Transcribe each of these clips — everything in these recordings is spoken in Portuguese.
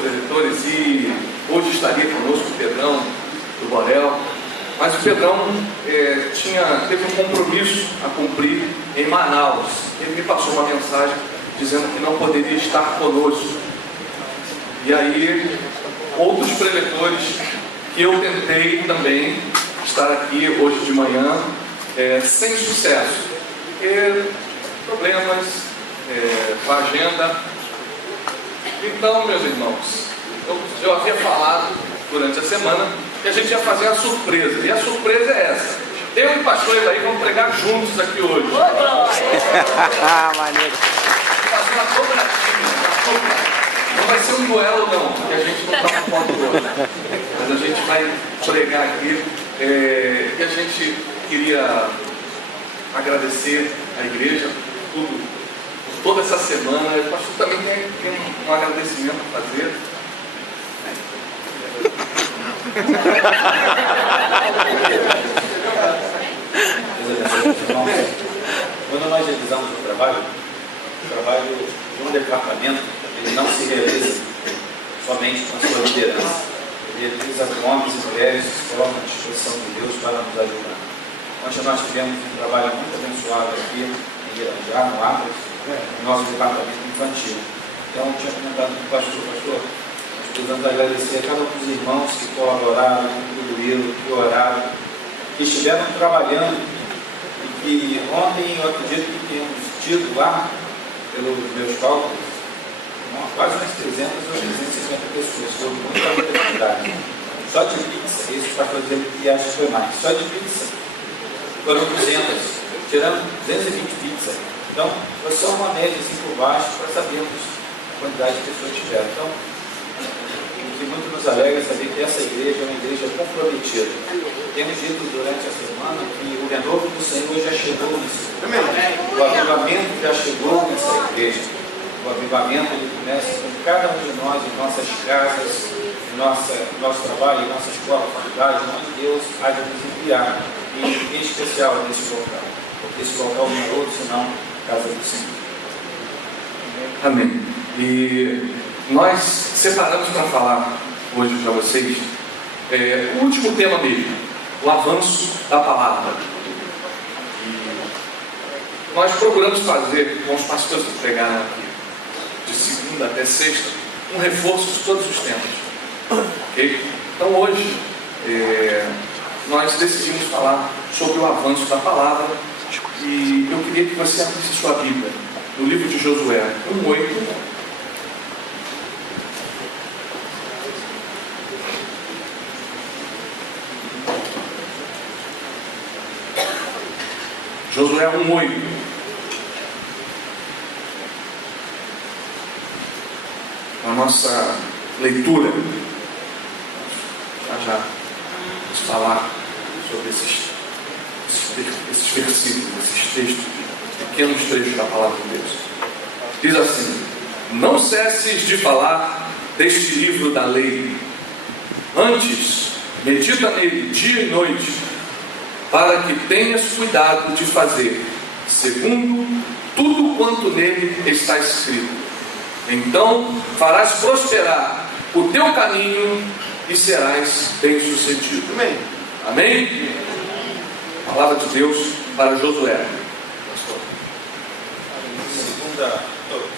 preletores, e hoje estaria conosco o Pedrão do Borel, mas o Pedrão teve um compromisso a cumprir em Manaus. Ele me passou uma mensagem dizendo que não poderia estar conosco. E aí, outros preletores que eu tentei também estar aqui hoje de manhã, sem sucesso, porque problemas com a agenda. Então, meus irmãos, eu havia falado durante a semana que a gente ia fazer a surpresa, e a surpresa é essa: eu e o pastor Elaí vamos pregar juntos aqui hoje. Maneiro. Fazer uma cobrativa. Não vai ser um duelo não, porque a gente não está com ponto do outro. Mas a gente vai pregar aqui. E a gente queria agradecer a igreja por toda essa semana. O pastor também tem um agradecimento a fazer. Quando nós realizamos o trabalho de um departamento, ele não se realiza somente com a sua liderança. Ele realiza com homens e mulheres que colocam à disposição de Deus para nos ajudar. Ontem nós tivemos um trabalho muito abençoado aqui em Iranjá, no Atlas, no nosso departamento infantil. Então, eu tinha comentado com o pastor, nós precisamos agradecer a cada um dos irmãos que colaboraram, que contribuíram, que oraram, que estiveram trabalhando, e que ontem eu acredito que temos tido lá, pelos meus cálculos, quase umas 300 ou 350 pessoas, foi muita atividade. Só de pizza, isso está fazendo que acho que foi mais. Só de pizza foram 200, tirando 220 pizzas. Então, foi só uma média assim por baixo para sabermos a quantidade de pessoas que tiveram. Então, o que muito nos alegra é saber que essa igreja é uma igreja comprometida. Temos dito durante a semana que o renovo do Senhor já chegou nisso. O avivamento já chegou nessa igreja. O avivamento ele começa com cada um de nós, em nossas casas, em nosso trabalho, em nossa escola, faculdade, onde Deus há de nos enviar, e em especial nesse local, porque esse local não é outro senão a casa do Senhor. Amém. E nós separamos para falar hoje para vocês o último tema mesmo, o avanço da palavra. E nós procuramos fazer com os pastores que pregaram aqui, de segunda até sexta, um reforço de todos os temas. Ok? Então hoje nós decidimos falar sobre o avanço da palavra, e eu queria que você abrisse sua Bíblia no livro de Josué 1:8. Josué 1:8. A nossa leitura, já vamos falar sobre esses versículos, esses textos, pequenos trechos da palavra de Deus. Diz assim: não cesses de falar deste livro da lei, antes medita nele dia e noite, para que tenhas cuidado de fazer segundo tudo quanto nele está escrito. Então farás prosperar o teu caminho e serás bem-sucedido. Amém? Amém? Palavra de Deus para Josué.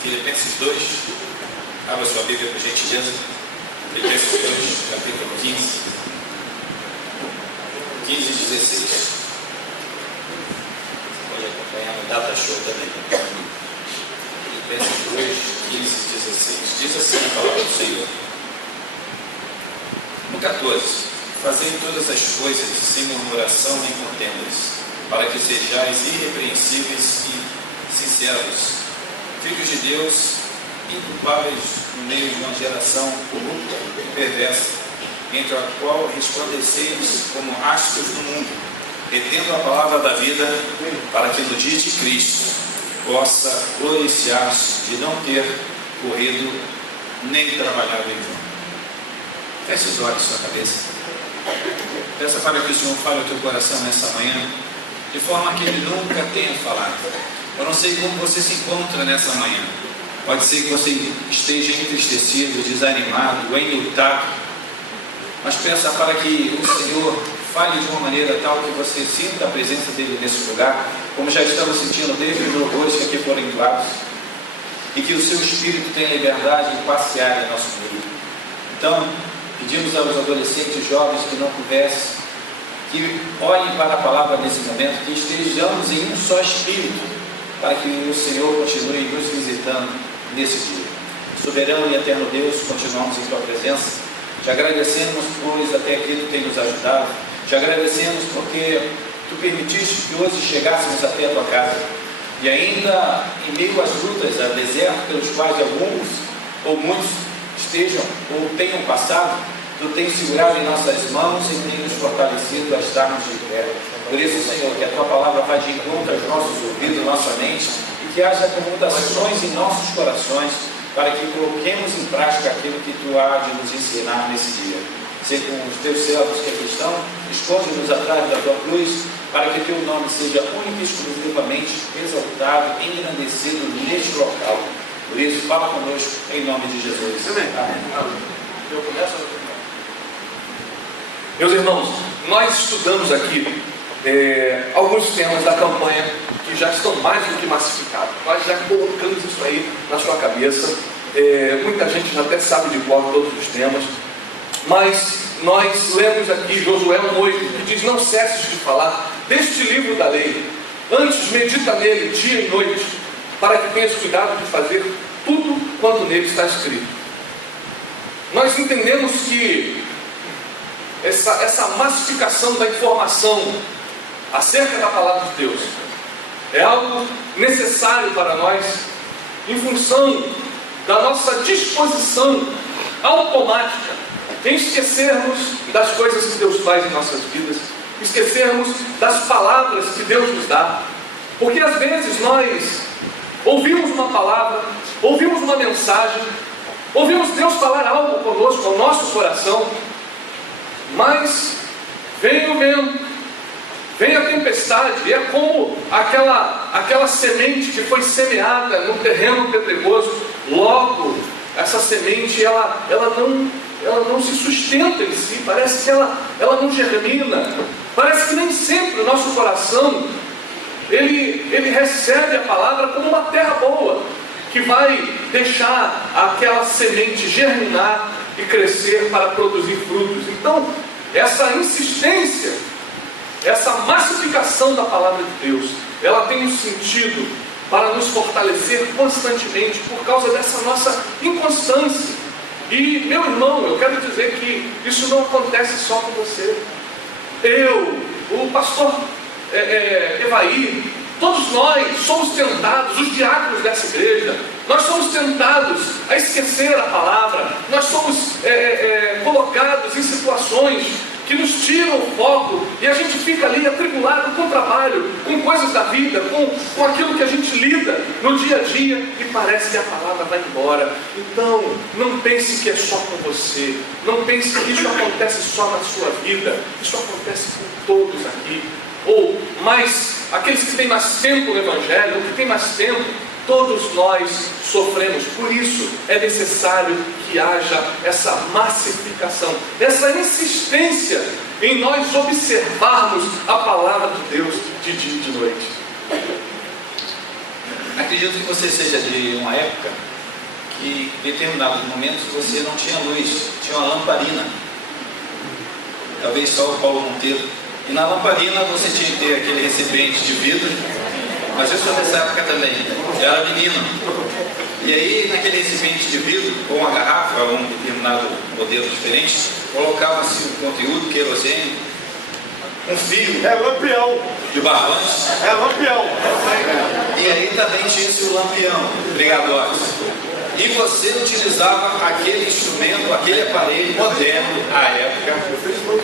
Filipenses 2, abra sua Bíblia por gentileza. Filipenses 2, capítulo 15, 15 e 16. Pode acompanhar no Data Show também. Filipenses 2, 15 e 16. Diz assim a palavra do Senhor. No 14: fazei todas as coisas sem murmuração nem contendas, para que sejais irrepreensíveis e sinceros, filhos de Deus, inculpáveis no meio de uma geração corrupta e perversa, entre a qual resplandeceis como astros no mundo, retendo a palavra da vida, para que no dia de Cristo possa glorificar-se de não ter corrido nem trabalhado em vão. Feche os olhos, sua cabeça. Peça para que o Senhor fale ao teu coração nessa manhã, de forma que Ele nunca tenha falado. Eu não sei como você se encontra nessa manhã, Pode ser que você esteja entristecido, desanimado, enlutado, mas peça para que o Senhor fale de uma maneira tal que você sinta a presença dele nesse lugar, como já estamos sentindo desde os louvores que aqui foram entoados, e que o seu Espírito tenha liberdade em passear em nosso meio. Então, pedimos aos adolescentes e jovens que não pudessem, que olhem para a palavra nesse momento, que estejamos em um só Espírito, para que o Senhor continue nos visitando nesse dia. Soberano e eterno Deus, continuamos em tua presença. Te agradecemos, pois até aqui tu tem nos ajudado. Te agradecemos porque tu permitiste que hoje chegássemos até a tua casa. E ainda em meio às lutas, ao deserto pelos quais alguns ou muitos estejam ou tenham passado, tu tens segurado em nossas mãos e tens nos fortalecido a estarmos de pé. Por isso, Senhor, que a tua palavra vá de encontro aos nossos ouvidos, nossa mente, e que haja acomodações em nossos corações, para que coloquemos em prática aquilo que tu há de nos ensinar nesse dia. Ser com os teus servos que aqui estão, esconde-nos atrás da tua cruz, para que teu nome seja único e exclusivamente exaltado, engrandecido neste local. Por isso, fala conosco em nome de Jesus. Amém. Eu começo? Meus irmãos, nós estudamos aqui alguns temas da campanha que já estão mais do que massificados. Nós já colocamos isso aí na sua cabeça. Muita gente já até sabe de cor todos os temas. Mas nós lemos aqui Josué 1:8, que diz: não cesses de falar deste livro da lei, antes medita nele dia e noite, para que tenhas cuidado de fazer tudo quanto nele está escrito. Nós entendemos que essa massificação da informação acerca da palavra de Deus é algo necessário para nós, em função da nossa disposição automática em esquecermos das coisas que Deus faz em nossas vidas, esquecermos das palavras que Deus nos dá. Porque às vezes nós ouvimos uma palavra, ouvimos uma mensagem, ouvimos Deus falar algo conosco, ao nosso coração, mas vem o vento, vem a tempestade, e é como aquela semente que foi semeada num terreno pedregoso. Logo, essa semente ela não se sustenta em si, parece que ela não germina, parece que nem sempre o nosso coração ele recebe a palavra como uma terra boa, que vai deixar aquela semente germinar e crescer para produzir frutos. Então, essa insistência, essa massificação da palavra de Deus, ela tem um sentido para nos fortalecer constantemente por causa dessa nossa inconstância. E, meu irmão, eu quero dizer que isso não acontece só com você. Eu, o pastor Evaí, todos nós somos tentados, os diáconos dessa igreja, nós somos tentados a esquecer a palavra, nós somos colocados em situações que nos tiram o foco, e a gente fica ali atribulado com o trabalho, com coisas da vida, com aquilo que a gente lida no dia a dia, e parece que a palavra vai embora. Então, não pense que é só com você, não pense que isso acontece só na sua vida, isso acontece com todos aqui, ou mais aqueles que têm mais tempo no Evangelho, ou que têm mais tempo. Todos nós sofremos, por isso é necessário que haja essa massificação, essa insistência em nós observarmos a palavra de Deus de dia e de noite. Acredito que você seja de uma época que em determinados momentos você não tinha luz, tinha uma lamparina, talvez só o Paulo Monteiro, e na lamparina você tinha que ter aquele recipiente de vidro. Mas eu sou dessa época também, eu era menino. E aí, naquele recipiente de vidro, ou uma garrafa, ou um determinado modelo diferente, colocava-se o conteúdo, querosene, um fio. É lampião. De barbante. É lampião. E aí também tinha-se o lampião, brigadores. E você utilizava aquele instrumento, aquele aparelho moderno à época,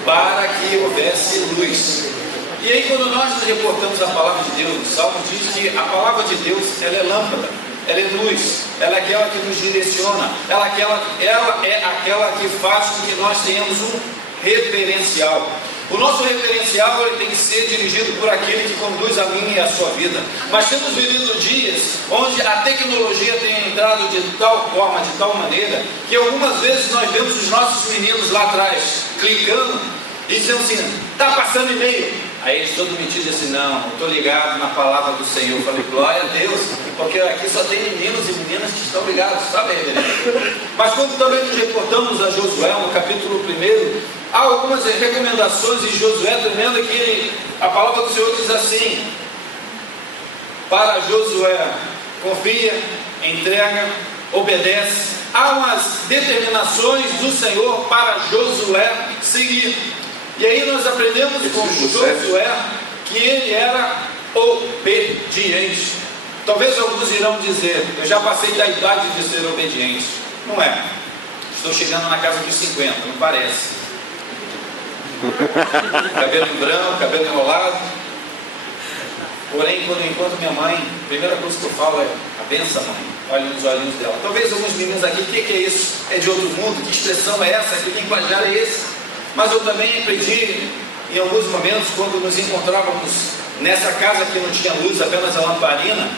para que houvesse luz. E aí, quando nós nos reportamos a palavra de Deus, o Salmo diz que a palavra de Deus, ela é lâmpada, ela é luz, ela é aquela que nos direciona, ela é aquela que faz com que nós tenhamos um referencial. O nosso referencial ele tem que ser dirigido por aquele que conduz a minha e a sua vida. Mas temos vivido dias onde a tecnologia tem entrado de tal forma, de tal maneira, que algumas vezes nós vemos os nossos meninos lá atrás, clicando e dizendo assim, está passando e-mail. Aí eles todos metidos assim, não, estou ligado na palavra do Senhor. Eu falei, glória a Deus, porque aqui só tem meninos e meninas que estão ligados, está bem, né? Mas quando também nos reportamos a Josué, no capítulo 1, há algumas recomendações em Josué tremenda que a palavra do Senhor diz assim, para Josué, confia, entrega, obedece. Há umas determinações do Senhor para Josué seguir. E aí nós aprendemos com Josué que ele era obediente. Talvez alguns irão dizer, eu já passei da idade de ser obediente. Não é. Estou chegando na casa dos 50, não parece. Cabelo em branco, cabelo enrolado. Porém, enquanto minha mãe, a primeira coisa que eu falo é, a benção, mãe, olha nos olhinhos dela. Talvez alguns meninos aqui, o que é isso? É de outro mundo? Que expressão é essa? Que linguajar é esse? Mas eu também aprendi em alguns momentos, quando nos encontrávamos nessa casa que não tinha luz, apenas a lamparina,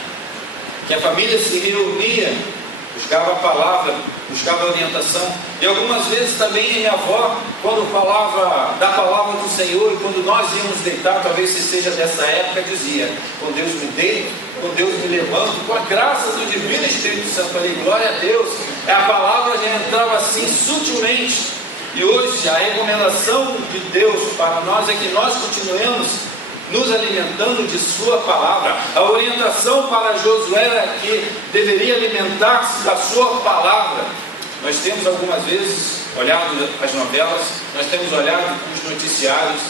que a família se reunia, buscava a palavra, buscava a orientação. E algumas vezes também a minha avó, quando falava da palavra do Senhor, e quando nós íamos deitar, talvez se seja dessa época, dizia, com Deus me deito, com Deus me levanto, com a graça do Divino Espírito Santo. Falei, glória a Deus. A palavra já entrava assim sutilmente. E hoje a recomendação de Deus para nós é que nós continuemos nos alimentando de sua palavra. A orientação para Josué era que deveria alimentar-se da sua palavra. Nós temos algumas vezes olhado as novelas, nós temos olhado os noticiários,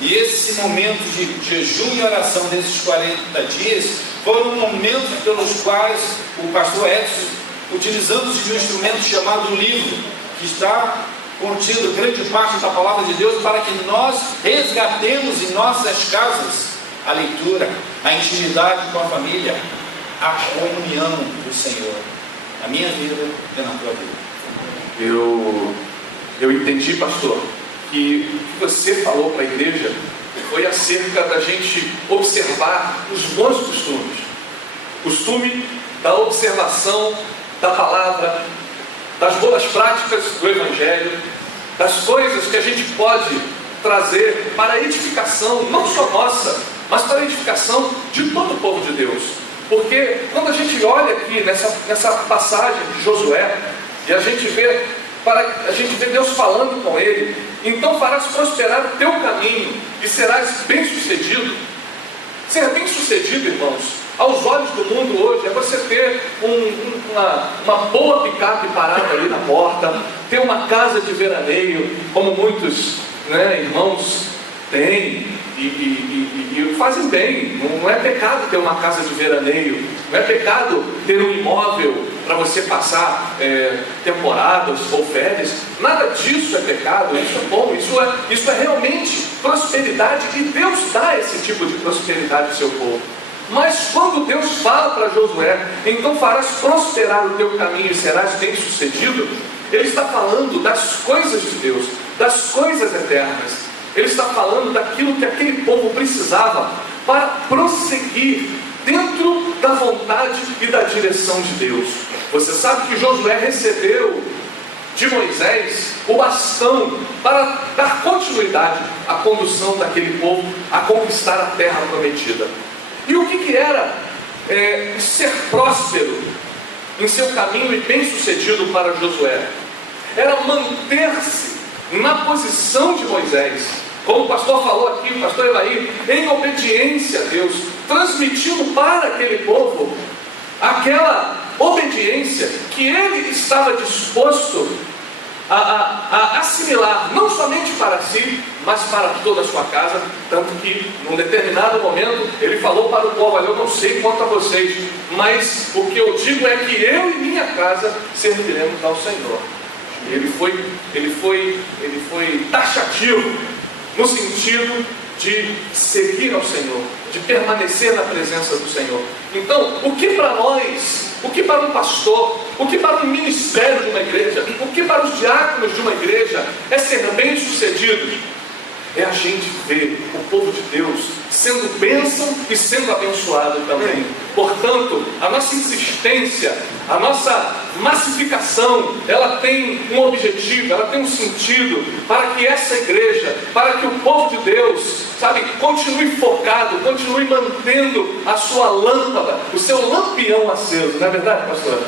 e esse momento de jejum e oração desses 40 dias foram momentos pelos quais o pastor Edson, utilizando-se de um instrumento chamado livro, que está contido grande parte da palavra de Deus, para que nós resgatemos em nossas casas a leitura, a intimidade com a família, a comunhão do Senhor, na minha vida e na tua vida. Eu entendi, pastor, que o que você falou para a igreja foi acerca da gente observar os bons costumes, costume da observação da palavra, das boas práticas do Evangelho, das coisas que a gente pode trazer para a edificação, não só nossa, mas para a edificação de todo o povo de Deus. Porque quando a gente olha aqui nessa passagem de Josué, e a gente vê Deus falando com ele, então farás prosperar o teu caminho e serás bem-sucedido. Ser bem-sucedido, irmãos, aos olhos do mundo hoje, é você ter uma boa picape parada ali na porta, ter uma casa de veraneio, como muitos irmãos têm e fazem bem. Não é pecado ter uma casa de veraneio, não é pecado ter um imóvel para você passar temporadas ou férias. Nada disso é pecado, isso é bom, isso é realmente prosperidade, e Deus dá esse tipo de prosperidade ao seu povo. Mas quando Deus fala para Josué, então farás prosperar o teu caminho e serás bem-sucedido, Ele está falando das coisas de Deus, das coisas eternas. Ele está falando daquilo que aquele povo precisava para prosseguir dentro da vontade e da direção de Deus. Você sabe que Josué recebeu de Moisés o bastão para dar continuidade à condução daquele povo a conquistar a terra prometida. E o que era ser próspero em seu caminho e bem-sucedido para Josué? Era manter-se na posição de Moisés, como o pastor falou aqui, o pastor Evaí, em obediência a Deus, transmitindo para aquele povo aquela obediência que ele estava disposto a assimilar, não somente para si, mas para toda a sua casa. Tanto que, num determinado momento, ele falou para o povo: olha, eu não sei quanto a vocês, mas o que eu digo é que eu e minha casa serviremos ao Senhor. Ele foi taxativo no sentido de seguir ao Senhor, de permanecer na presença do Senhor. Então, o que para nós, o que para um pastor, o que para um ministério de uma igreja, o que para os diáconos de uma igreja é ser bem-sucedido? é a gente ver o povo de Deus sendo bênção e sendo abençoado também. Portanto, a nossa insistência, a nossa massificação, ela tem um objetivo, ela tem um sentido, para que essa igreja, para que o povo de Deus, sabe, continue focado, continue mantendo a sua lâmpada, o seu lampião aceso. Não é verdade, pastor?